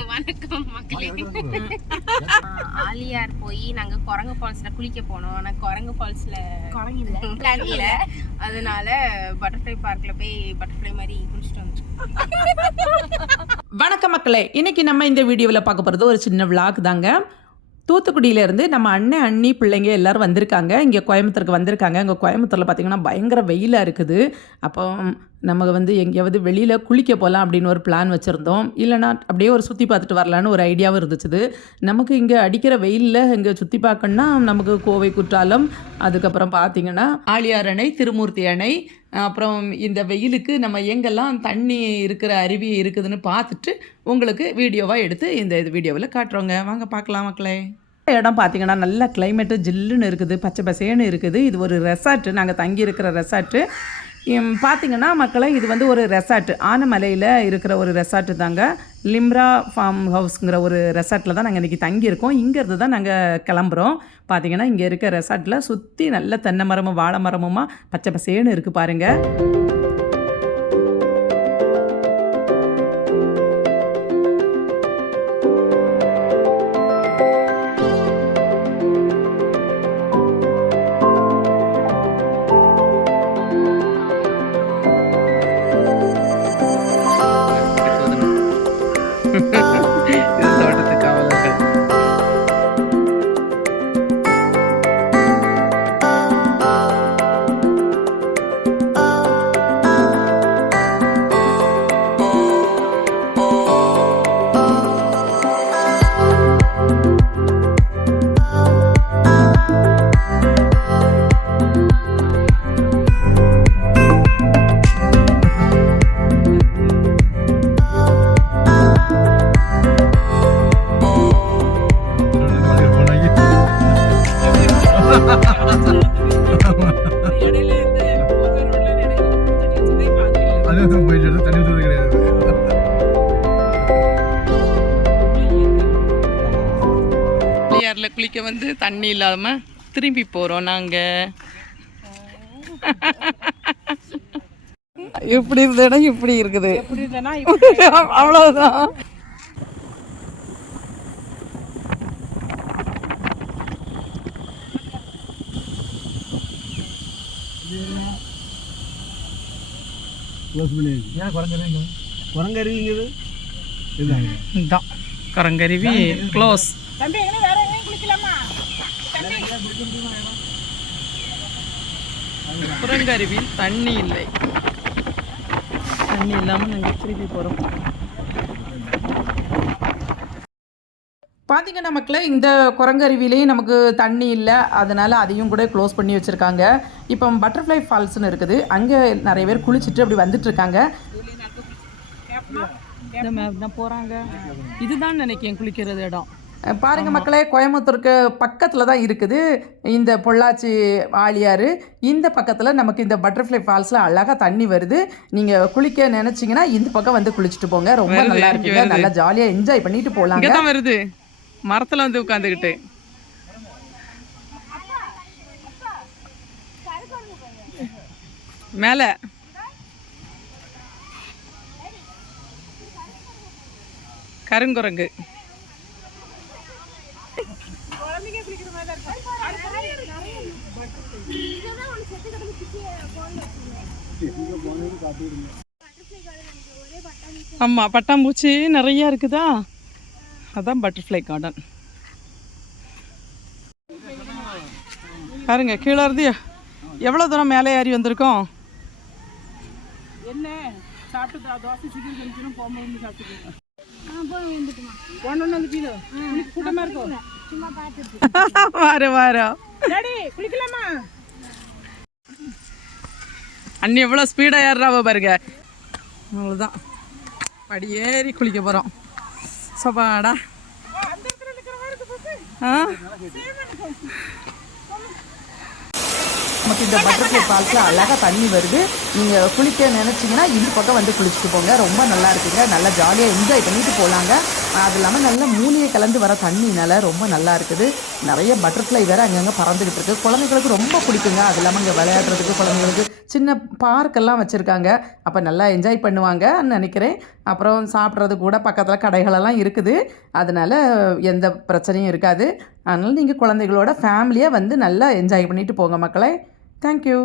வணக்கம் மக்களே. ஆலியார் போய் நாங்க குரங்கு ஃபால்ஸ்ல குளிக்க போனோம். ஆனா குரங்கு ஃபால்ஸ்ல குரங்கு இல்ல இல்ல அதனால பட்டர்ஃப்ளை பார்க்ல போய் பட்டர்ஃப்ளை மாதிரி குளிச்சுட்டு வந்துட்டோம். வணக்கம் மக்களே. இன்னைக்கு நம்ம இந்த வீடியோவில் பார்க்க போகிறது ஒரு சின்ன விளாக் தாங்க. தூத்துக்குடியிலேருந்து நம்ம அண்ணன் அண்ணி பிள்ளைங்க எல்லாரும் வந்திருக்காங்க. இங்கே கோயம்புத்தூருக்கு வந்திருக்காங்க. இங்கே கோயம்புத்தூரில் பார்த்திங்கன்னா பயங்கர வெயிலாக இருக்குது. அப்போ நம்ம வந்து எங்கேயாவது வெளியில் குளிக்க போகலாம் அப்படின்னு ஒரு பிளான் வச்சுருந்தோம். இல்லைனா அப்படியே ஒரு சுற்றி பார்த்துட்டு வரலான்னு ஒரு ஐடியாவும் இருந்துச்சு நமக்கு இங்கே அடிக்கிற வெயிலில் இங்கே சுற்றி பார்க்கணுன்னா நமக்கு கோவை குற்றாலம் அதுக்கப்புறம் பார்த்திங்கன்னா ஆழியார் அணை திருமூர்த்தி அணை அப்புறம் இந்த வெயிலுக்கு நம்ம எங்கெல்லாம் தண்ணி இருக்கிற அருவி இருக்குதுன்னு பார்த்துட்டு உங்களுக்கு வீடியோவாக எடுத்து இந்த இது வீடியோவில் காட்டுறோங்க. வாங்க பார்க்கலாம் மக்களே. இடம் பார்த்தீங்கன்னா நல்ல கிளைமேட்டு ஜில்லுன்னு இருக்குது பச்சை பசேன்னு இருக்குது. இது ஒரு ரெசார்ட்டு நாங்கள் தங்கியிருக்கிற ரெசார்ட்டு பார்த்தீங்கன்னா மக்களை இது வந்து ஒரு ரெசார்ட்டு ஆனமலையில் இருக்கிற ஒரு ரெசார்ட்டு தாங்க. லிம்ரா ஃபார்ம் ஹவுஸ்ங்கிற ஒரு ரெசார்ட்டில் தான் நாங்கள் இன்றைக்கி தங்கியிருக்கோம். இங்கேருந்து தான் நாங்கள் கிளம்புறோம். பார்த்தீங்கன்னா இங்கே இருக்க ரெசார்ட்டில் சுற்றி நல்ல தென்னை மரமும் வாழை மரமுமா பச்சை பசேன்னு இருக்குது பாருங்கள் அதுவும் போயிட்டு தண்ணி ஊற்றுறது கிடையாது பிள்ளையாரில் குளிக்க வந்து தண்ணி இல்லாமல் திரும்பி போகிறோம் நாங்கள் இப்படி இருந்த இடம் இப்படி. இருக்குது அவ்வளோதான் க்ளோஸ் பண்ணி ஏன் குரங்கருவிங்க குரங்கருவிங்கிறது இதுதாங்க இதான். கரங்கருவி க்ளோஸ் குரங்கருவி தண்ணி இல்லை. தண்ணி இல்லாமல் நாங்கள் திருப்பி போகிறோம் பார்த்தீங்கன்னா மக்களே இந்த குரங்கருவிலையும் நமக்கு தண்ணி இல்லை. அதனால் அதையும் கூட க்ளோஸ் பண்ணி வச்சுருக்காங்க. இப்போ பட்டர்ஃப்ளை ஃபால்ஸ்னு இருக்குது. அங்கே நிறைய பேர் குளிச்சுட்டு அப்படி வந்துட்டு இருக்காங்க. போகிறாங்க இதுதான் நினைக்கிறேன் குளிக்கிறது இடம். பாருங்க மக்களே கோயம்புத்தூருக்கு பக்கத்தில் தான் இருக்குது. இந்த பொள்ளாச்சி ஆழியாறு. இந்த பக்கத்தில் நமக்கு இந்த பட்டர்ஃப்ளை ஃபால்ஸில் அழகாக தண்ணி வருது. நீங்கள் குளிக்க நினச்சிங்கன்னா இந்த பக்கம் வந்து குளிச்சுட்டு போங்க. ரொம்ப நல்லா இருக்குங்க. நல்லா ஜாலியாக என்ஜாய் பண்ணிட்டு போகலாங்க வருது. மரத்தில் வந்து உட்காந்துக்கிட்டு. மேலே. கருங்குரங்கு. ஆமாம் பட்டாம்பூச்சி நிறையா இருக்குதா? அதான் பட்டர்ஃப்ளை கார்டன் பாருங்க கீழே இருந்து எவ்வளோ தூரம் மேலே ஏறி வந்திருக்கோம்? வார வாரம் அண்ணி எவ்வளோ ஸ்பீடாக ஏறுறாவ பாருங்க. அவ்வளோதான் படி ஏறி குளிக்க போகிறோம் சபாடா. நமக்கு இந்த பட்டர்ஃப்ளை ஃபால்ஸில் அழகாக தண்ணி வருது. நீங்கள் குளிக்க நினச்சிங்கன்னா இந்த பக்கம் வந்து குளிச்சுட்டு போங்க. ரொம்ப நல்லா இருக்குங்க. நல்லா ஜாலியாக என்ஜாய் பண்ணிட்டு போகலாங்க அது இல்லாமல் நல்ல மூலிகை கலந்து வர தண்ணினால ரொம்ப நல்லா இருக்குது. நிறைய பட்டர்ஃப்ளை வேறு அங்கங்கே பறந்துக்கிட்டு இருக்குது குழந்தைங்களுக்கு ரொம்ப பிடிக்குங்க. அது இல்லாமல் இங்கே விளையாடுறதுக்கு குழந்தைங்களுக்கு சின்ன பார்க்கெல்லாம் வச்சுருக்காங்க. அப்போ நல்லா என்ஜாய் பண்ணுவாங்கன்னு நினைக்கிறேன். அப்புறம் சாப்பிட்றது கூட பக்கத்தில் கடைகளெல்லாம் இருக்குது. அதனால் எந்த பிரச்சனையும் இருக்காது. அதனால் நீங்கள் குழந்தைகளோட ஃபேமிலியாக வந்து நல்லா என்ஜாய் பண்ணிவிட்டு போங்க மக்களே. தேங்க்யூ